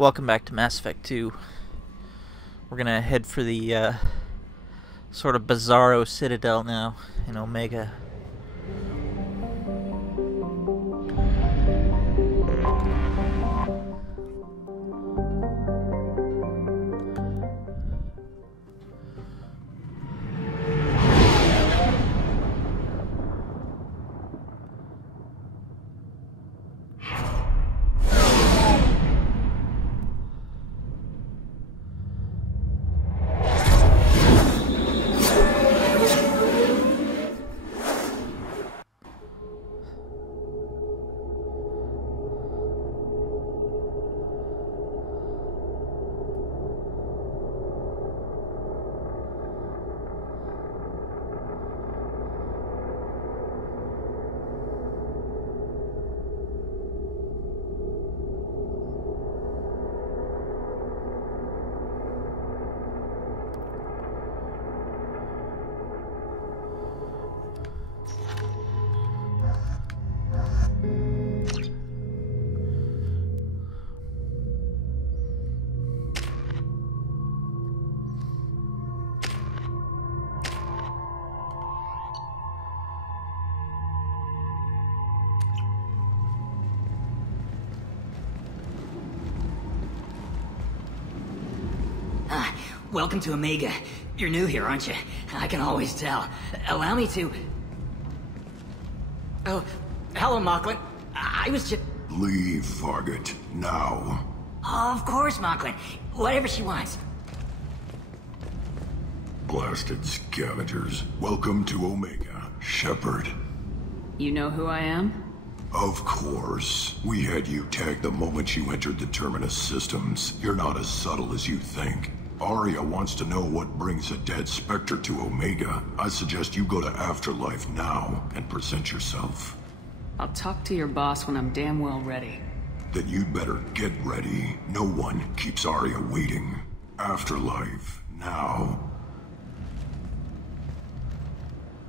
Welcome back to Mass Effect 2. We're gonna head for the sort of bizarro citadel now in Omega. Welcome to Omega. You're new here, aren't you? I can always tell. Allow me to... Oh, hello, Mocklin. I was just... Leave, Fargate, now. Oh, of course, Mocklin. Whatever she wants. Blasted scavengers. Welcome to Omega, Shepard. You know who I am? Of course. We had you tagged the moment you entered the Terminus systems. You're not as subtle as you think. Aria wants to know what brings a dead Spectre to Omega. I suggest you go to Afterlife now and present yourself. I'll talk to your boss when I'm damn well ready. Then you'd better get ready. No one keeps Aria waiting. Afterlife, now.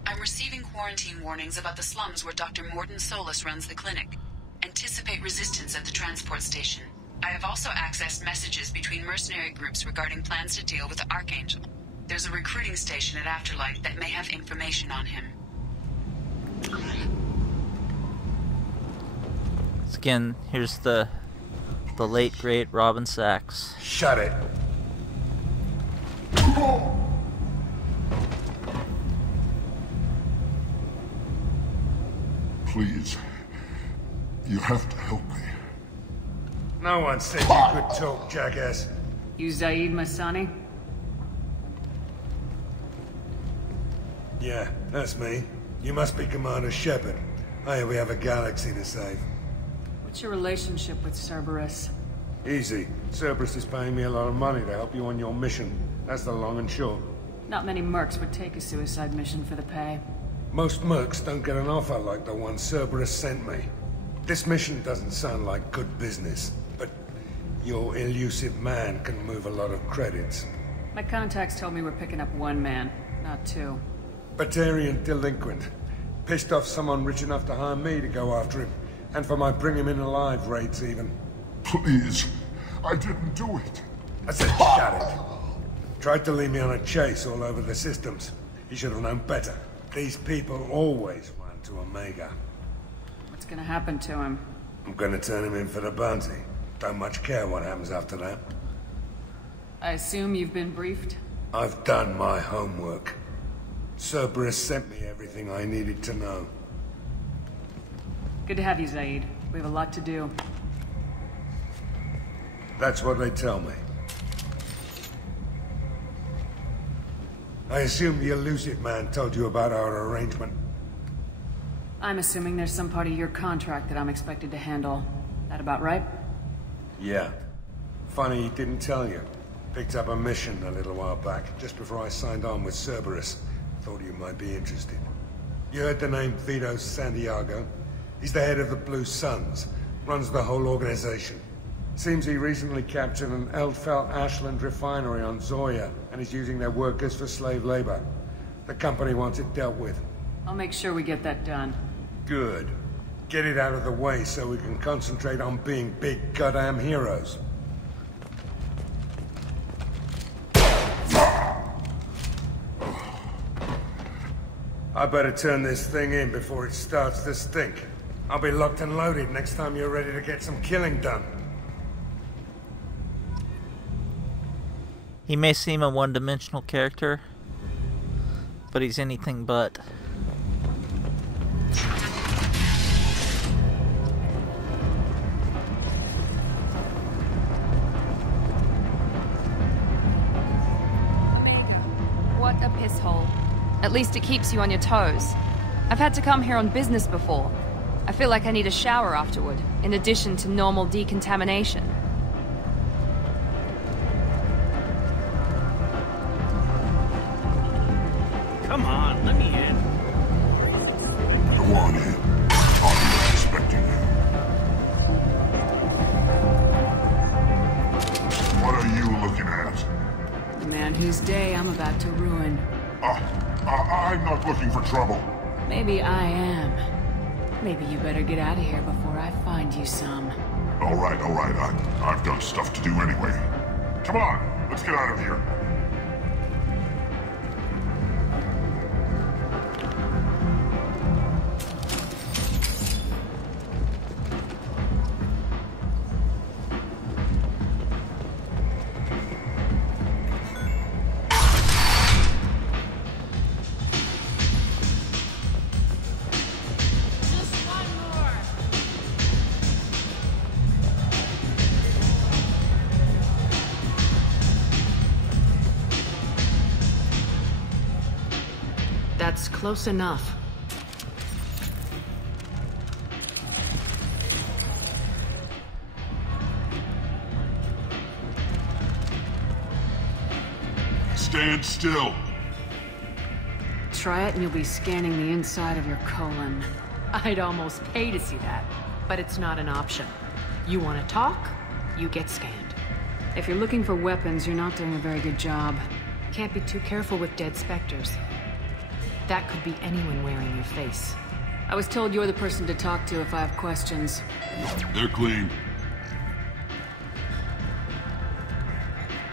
I'm receiving quarantine warnings about the slums where Dr. Mordin Solus runs the clinic. Anticipate resistance at the transport station. I have also accessed messages between mercenary groups regarding plans to deal with the Archangel. There's a recruiting station at Afterlife that may have information on him. Again, here's the late great Robin Sachs. Shut it. Please, you have to help me. No one said you could talk, jackass. You Zaeed Massani? Yeah, that's me. You must be Commander Shepard. Hey, we have a galaxy to save. What's your relationship with Cerberus? Easy. Cerberus is paying me a lot of money to help you on your mission. That's the long and short. Not many mercs would take a suicide mission for the pay. Most mercs don't get an offer like the one Cerberus sent me. This mission doesn't sound like good business, but your elusive man can move a lot of credits. My contacts told me we're picking up one man, not two. Batarian delinquent. Pissed off someone rich enough to hire me to go after him, and for my bring him in alive rates even. Please, I didn't do it. I said shut it. Tried to lead me on a chase all over the systems. He should have known better. These people always run to Omega. What's gonna happen to him? I'm gonna turn him in for the bounty. Don't much care what happens after that. I assume you've been briefed? I've done my homework. Cerberus sent me everything I needed to know. Good to have you, Zaeed. We have a lot to do. That's what they tell me. I assume the elusive man told you about our arrangement. I'm assuming there's some part of your contract that I'm expected to handle. That about right? Yeah. Funny he didn't tell you. Picked up a mission a little while back, just before I signed on with Cerberus. Thought you might be interested. You heard the name Vito Santiago? He's the head of the Blue Suns. Runs the whole organization. Seems he recently captured an Eldfell Ashland refinery on Zoya, and is using their workers for slave labor. The company wants it dealt with. I'll make sure we get that done. Good. Get it out of the way so we can concentrate on being big goddamn heroes. I better turn this thing in before it starts to stink. I'll be locked and loaded next time you're ready to get some killing done. He may seem a one-dimensional character, but he's anything but. What a piss hole. At least it keeps you on your toes. I've had to come here on business before. I feel like I need a shower afterward, in addition to normal decontamination. Come on, let me in. Go on in. I'm expecting you. What are you looking at? The man whose day I'm about to ruin. I'm not looking for trouble. Maybe I am. Maybe you better get out of here before I find you some. All right. I've got stuff to do anyway. Come on, let's get out of here. That's close enough. Stand still. Try it and you'll be scanning the inside of your colon. I'd almost pay to see that, but it's not an option. You want to talk, you get scanned. If you're looking for weapons, you're not doing a very good job. Can't be too careful with dead specters. That could be anyone wearing your face. I was told you're the person to talk to if I have questions. They're clean.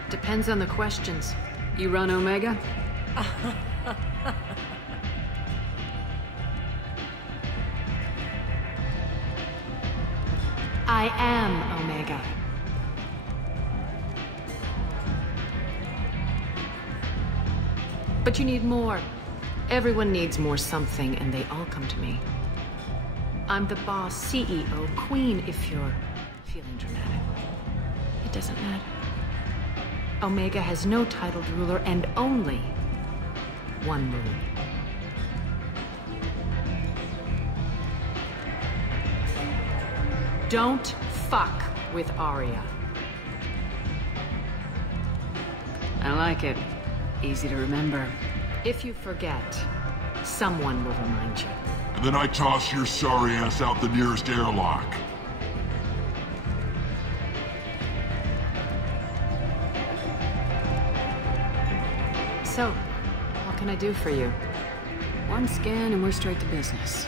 Depends on the questions. You run Omega? I am Omega. But you need more. Everyone needs more something, and they all come to me. I'm the boss, CEO, queen, if you're feeling dramatic. It doesn't matter. Omega has no titled ruler and only one rule. Don't fuck with Aria. I like it. Easy to remember. If you forget, someone will remind you. And then I toss your sorry ass out the nearest airlock. So, what can I do for you? One scan and we're straight to business.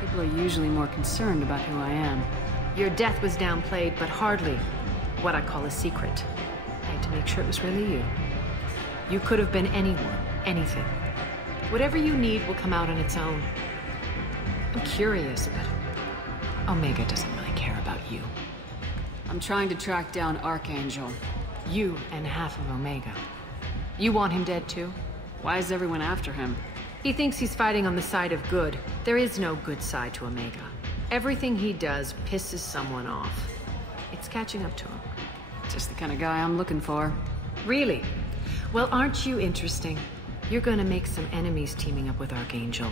People are usually more concerned about who I am. Your death was downplayed, but hardly what I call a secret. I had to make sure it was really you. You could have been anyone, anything. Whatever you need will come out on its own. I'm curious, but Omega doesn't really care about you. I'm trying to track down Archangel. You and half of Omega. You want him dead too? Why is everyone after him? He thinks he's fighting on the side of good. There is no good side to Omega. Everything he does pisses someone off. It's catching up to him. Just the kind of guy I'm looking for. Really? Well, aren't you interesting? You're gonna make some enemies teaming up with Archangel.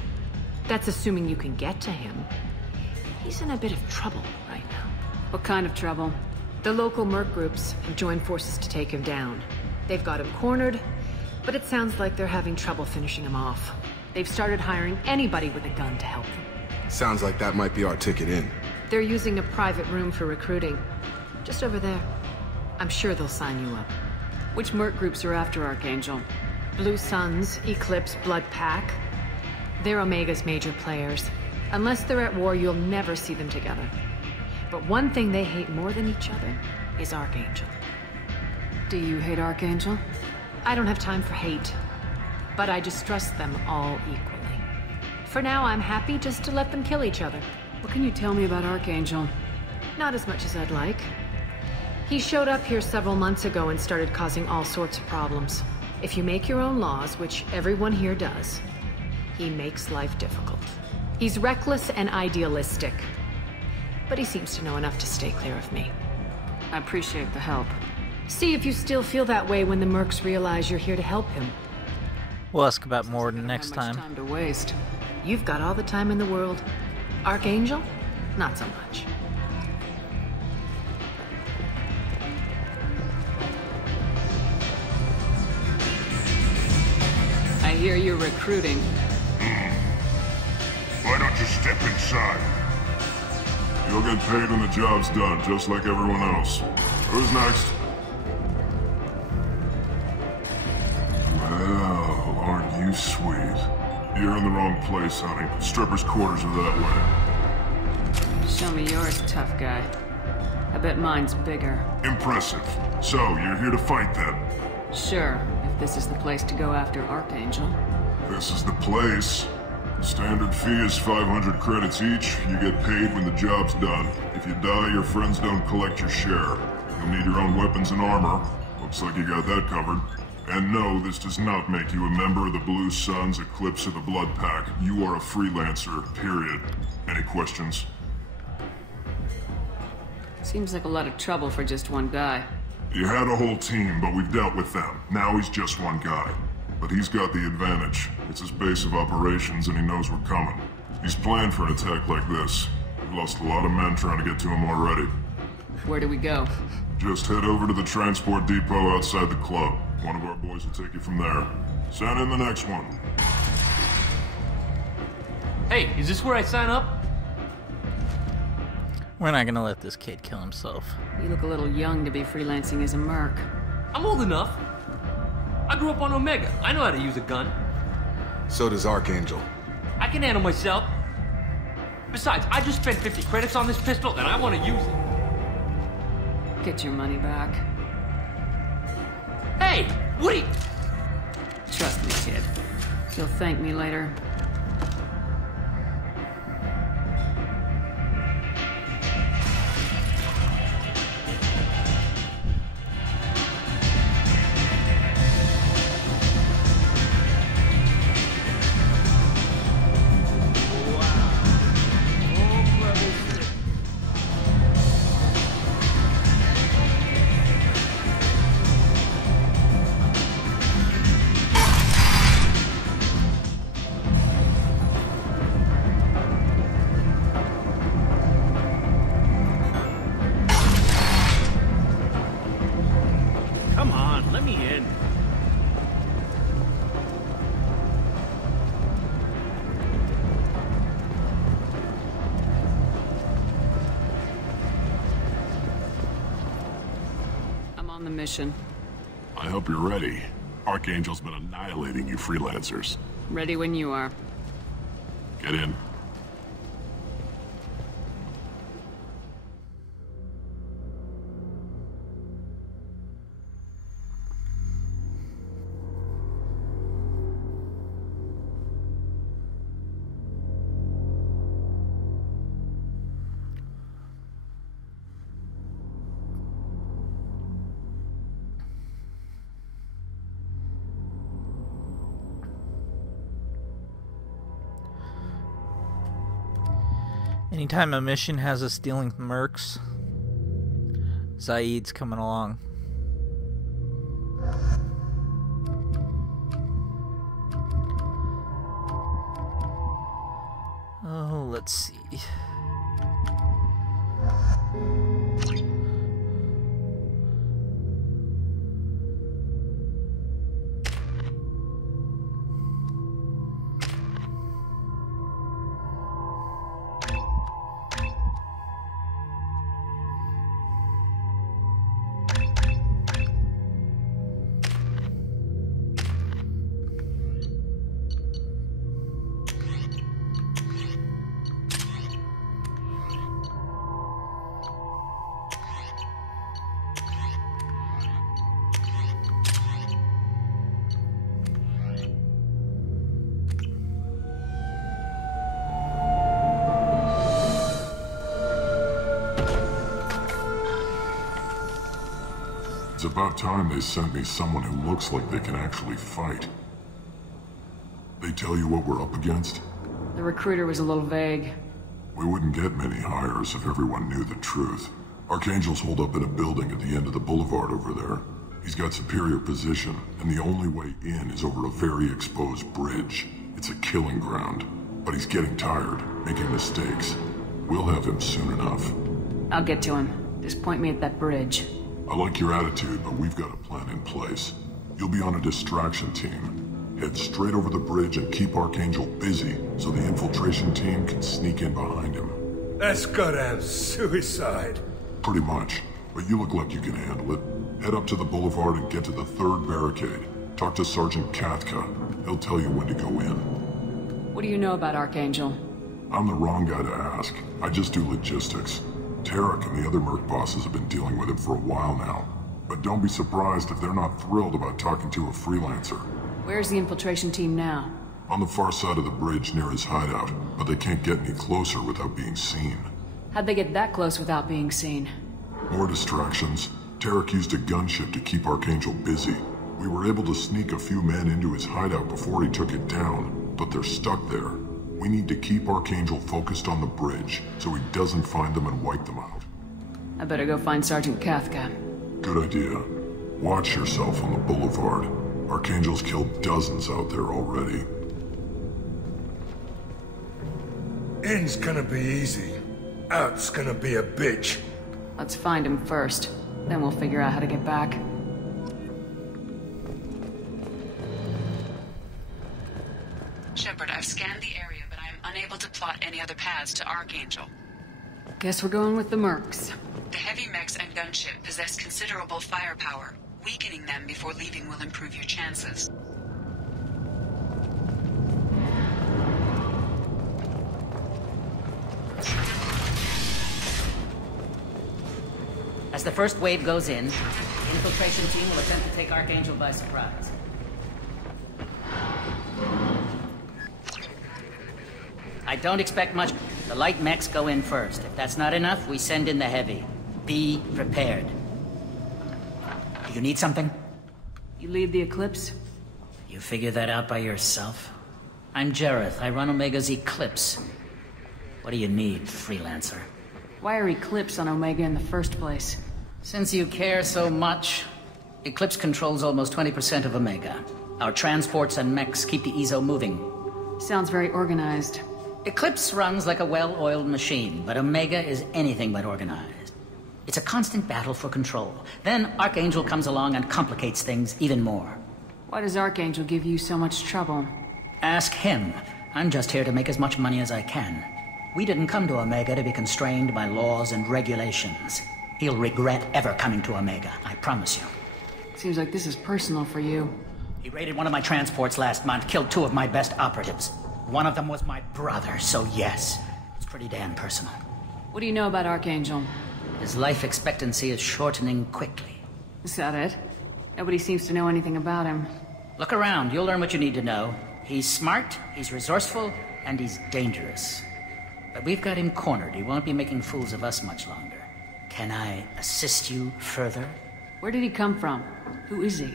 That's assuming you can get to him. He's in a bit of trouble right now. What kind of trouble? The local merc groups have joined forces to take him down. They've got him cornered, but it sounds like they're having trouble finishing him off. They've started hiring anybody with a gun to help them. Sounds like that might be our ticket in. They're using a private room for recruiting. Just over there. I'm sure they'll sign you up. Which merc groups are after Archangel? Blue Suns, Eclipse, Blood Pack. They're Omega's major players. Unless they're at war, you'll never see them together. But one thing they hate more than each other is Archangel. Do you hate Archangel? I don't have time for hate. But I distrust them all equally. For now, I'm happy just to let them kill each other. What can you tell me about Archangel? Not as much as I'd like. He showed up here several months ago and started causing all sorts of problems. If you make your own laws, which everyone here does, he makes life difficult. He's reckless and idealistic. But he seems to know enough to stay clear of me. I appreciate the help. See if you still feel that way when the mercs realize you're here to help him. We'll ask about Mordin next time. Time to waste. You've got all the time in the world. Archangel? Not so much. I hear you're recruiting. Why don't you step inside? You'll get paid when the job's done, just like everyone else. Who's next? Well, aren't you sweet? You're in the wrong place, honey. Strippers' quarters are that way. Show me yours, tough guy. I bet mine's bigger. Impressive. So, you're here to fight then? Sure, if this is the place to go after Archangel. This is the place. Standard fee is 500 credits each. You get paid when the job's done. If you die, your friends don't collect your share. You'll need your own weapons and armor. Looks like you got that covered. And no, this does not make you a member of the Blue Suns, Eclipse, or the Blood Pack. You are a freelancer, period. Any questions? Seems like a lot of trouble for just one guy. You had a whole team, but we've dealt with them. Now he's just one guy. But he's got the advantage. It's his base of operations and he knows we're coming. He's planned for an attack like this. We've lost a lot of men trying to get to him already. Where do we go? Just head over to the transport depot outside the club. One of our boys will take you from there. Send in the next one. Hey, is this where I sign up? We're not gonna let this kid kill himself. You look a little young to be freelancing as a merc. I'm old enough. I grew up on Omega. I know how to use a gun. So does Archangel. I can handle myself. Besides, I just spent 50 credits on this pistol and I want to use it. Get your money back. Hey, what are you... Trust me, kid. You'll thank me later. Come on, let me in. I'm on the mission. I hope you're ready. Archangel's been annihilating you freelancers. Ready when you are. Get in. Anytime a mission has us dealing with mercs, Zaeed's coming along. Oh, let's see. It's about time they sent me someone who looks like they can actually fight. They tell you what we're up against? The recruiter was a little vague. We wouldn't get many hires if everyone knew the truth. Archangel's holed up in a building at the end of the boulevard over there. He's got superior position, and the only way in is over a very exposed bridge. It's a killing ground, but he's getting tired, making mistakes. We'll have him soon enough. I'll get to him. Just point me at that bridge. I like your attitude, but we've got a plan in place. You'll be on a distraction team. Head straight over the bridge and keep Archangel busy so the infiltration team can sneak in behind him. That's goddamn suicide. Pretty much, but you look like you can handle it. Head up to the boulevard and get to the 3rd barricade. Talk to Sergeant Kathka. He'll tell you when to go in. What do you know about Archangel? I'm the wrong guy to ask. I just do logistics. Tarek and the other merc bosses have been dealing with him for a while now. But don't be surprised if they're not thrilled about talking to a freelancer. Where's the infiltration team now? On the far side of the bridge near his hideout, but they can't get any closer without being seen. How'd they get that close without being seen? More distractions. Tarek used a gunship to keep Archangel busy. We were able to sneak a few men into his hideout before he took it down, but they're stuck there. We need to keep Archangel focused on the bridge, so he doesn't find them and wipe them out. I better go find Sergeant Kathka. Good idea. Watch yourself on the boulevard. Archangel's killed dozens out there already. In's gonna be easy. Out's gonna be a bitch. Let's find him first. Then we'll figure out how to get back. Shepard, I've scanned the area, but I am unable to plot any other paths to Archangel. Guess we're going with the mercs. The heavy mechs and gunship possess considerable firepower. Weakening them before leaving will improve your chances. As the first wave goes in, the infiltration team will attempt to take Archangel by surprise. I don't expect much. The light mechs go in first. If that's not enough, we send in the heavy. Be prepared. Do you need something? You lead the Eclipse? You figure that out by yourself? I'm Jareth. I run Omega's Eclipse. What do you need, freelancer? Why are Eclipse on Omega in the first place? Since you care so much, Eclipse controls almost 20% of Omega. Our transports and mechs keep the EZO moving. Sounds very organized. Eclipse runs like a well-oiled machine, but Omega is anything but organized. It's a constant battle for control. Then Archangel comes along and complicates things even more. Why does Archangel give you so much trouble? Ask him. I'm just here to make as much money as I can. We didn't come to Omega to be constrained by laws and regulations. He'll regret ever coming to Omega, I promise you. Seems like this is personal for you. He raided one of my transports last month, killed 2 of my best operatives. One of them was my brother, so yes, it's pretty damn personal. What do you know about Archangel? His life expectancy is shortening quickly. Is that it? Nobody seems to know anything about him. Look around, you'll learn what you need to know. He's smart, he's resourceful, and he's dangerous. But we've got him cornered. He won't be making fools of us much longer. Can I assist you further? Where did he come from? Who is he?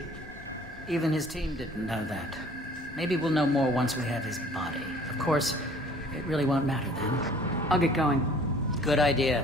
Even his team didn't know that. Maybe we'll know more once we have his body. Of course, it really won't matter then. I'll get going. Good idea.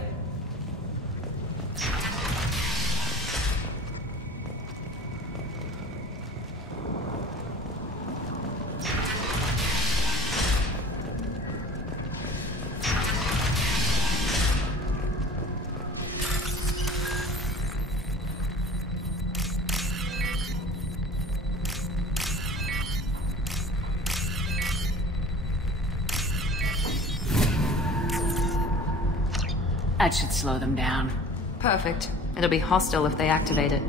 That should slow them down. Perfect. It'll be hostile if they activate it.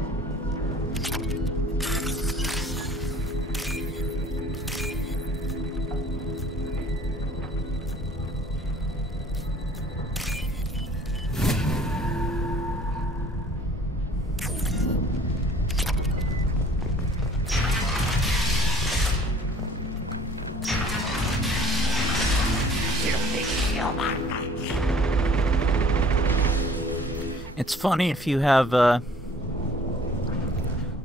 It's funny if you have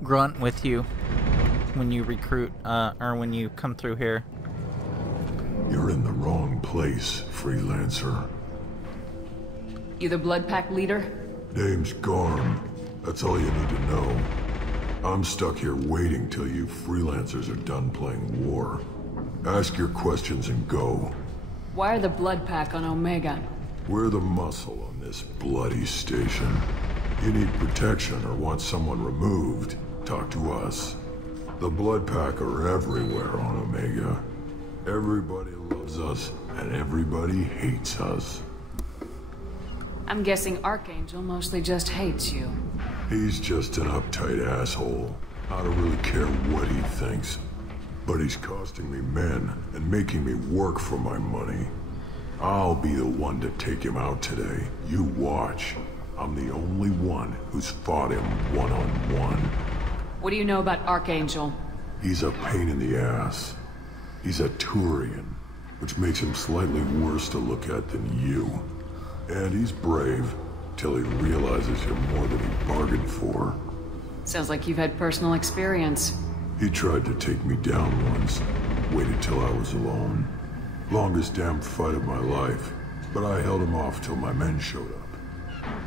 grunt with you when you recruit, or when you come through here. You're in the wrong place, freelancer. You the Blood Pack leader? Name's Garm. That's all you need to know. I'm stuck here waiting till you freelancers are done playing war. Ask your questions and go. Why are the Blood Pack on Omega? We're the muscle on this bloody station. You need protection or want someone removed, talk to us. The Blood Pack are everywhere on Omega. Everybody loves us, and everybody hates us. I'm guessing Archangel mostly just hates you. He's just an uptight asshole. I don't really care what he thinks. But he's costing me men and making me work for my money. I'll be the one to take him out today. You watch. I'm the only one who's fought him one-on-one. What do you know about Archangel? He's a pain in the ass. He's a Turian, which makes him slightly worse to look at than you. And he's brave, till he realizes you're more than he bargained for. Sounds like you've had personal experience. He tried to take me down once, waited till I was alone. Longest damn fight of my life, but I held him off till my men showed up.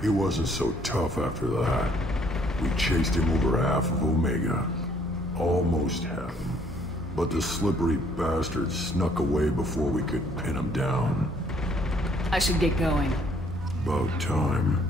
He wasn't so tough after that. We chased him over half of Omega. Almost had him. But the slippery bastard snuck away before we could pin him down. I should get going. About time.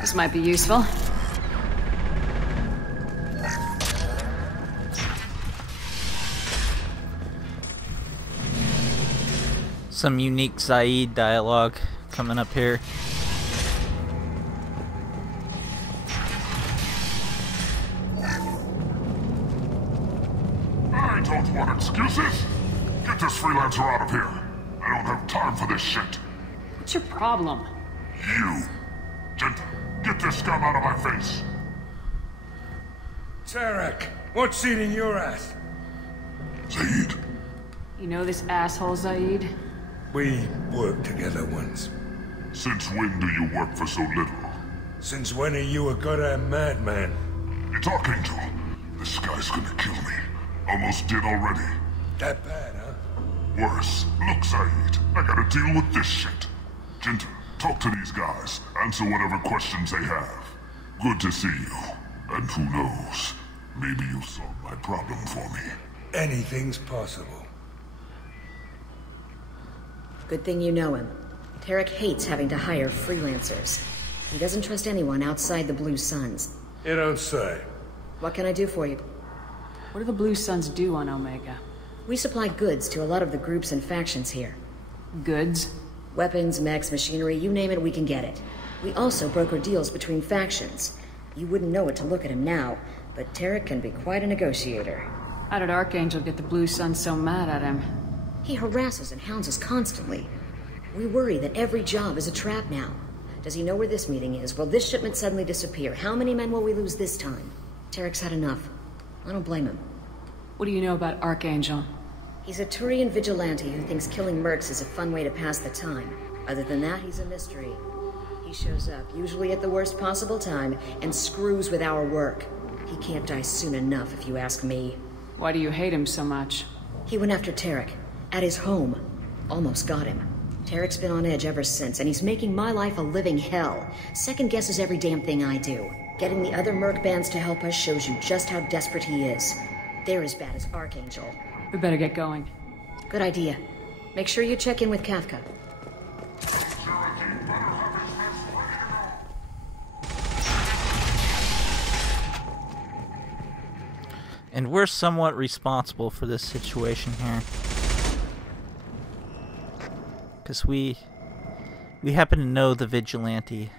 This might be useful. Some unique Zaeed dialogue coming up here. I don't want excuses. Get this freelancer out of here. I don't have time for this shit. What's your problem? You. Gentle, get this scum out of my face. Tarek, what's eating your ass? Zaeed. You know this asshole, Zaeed? We worked together once. Since when do you work for so little? Since when are you a goddamn madman? It's Archangel. This guy's gonna kill me. Almost did already. That bad, huh? Worse. Look, Zaeed, I gotta deal with this shit. Gentle, talk to these guys. Answer whatever questions they have. Good to see you. And who knows, maybe you'll solve my problem for me. Anything's possible. Good thing you know him. Tarek hates having to hire freelancers. He doesn't trust anyone outside the Blue Suns. You don't say. What can I do for you? What do the Blue Suns do on Omega? We supply goods to a lot of the groups and factions here. Goods? Weapons, mechs, machinery, you name it, we can get it. We also broker deals between factions. You wouldn't know it to look at him now, but Tarek can be quite a negotiator. How did Archangel get the Blue Suns so mad at him? He harasses and hounds us constantly. We worry that every job is a trap now. Does he know where this meeting is? Will this shipment suddenly disappear? How many men will we lose this time? Tarek's had enough. I don't blame him. What do you know about Archangel? He's a Turian vigilante who thinks killing mercs is a fun way to pass the time. Other than that, he's a mystery. He shows up, usually at the worst possible time, and screws with our work. He can't die soon enough, if you ask me. Why do you hate him so much? He went after Tarek. At his home. Almost got him. Tarek's been on edge ever since, and he's making my life a living hell. Second guesses every damn thing I do. Getting the other merc bands to help us shows you just how desperate he is. They're as bad as Archangel. We better get going. Good idea. Make sure you check in with Kafka. And we're somewhat responsible for this situation here. Because we happen to know the vigilante.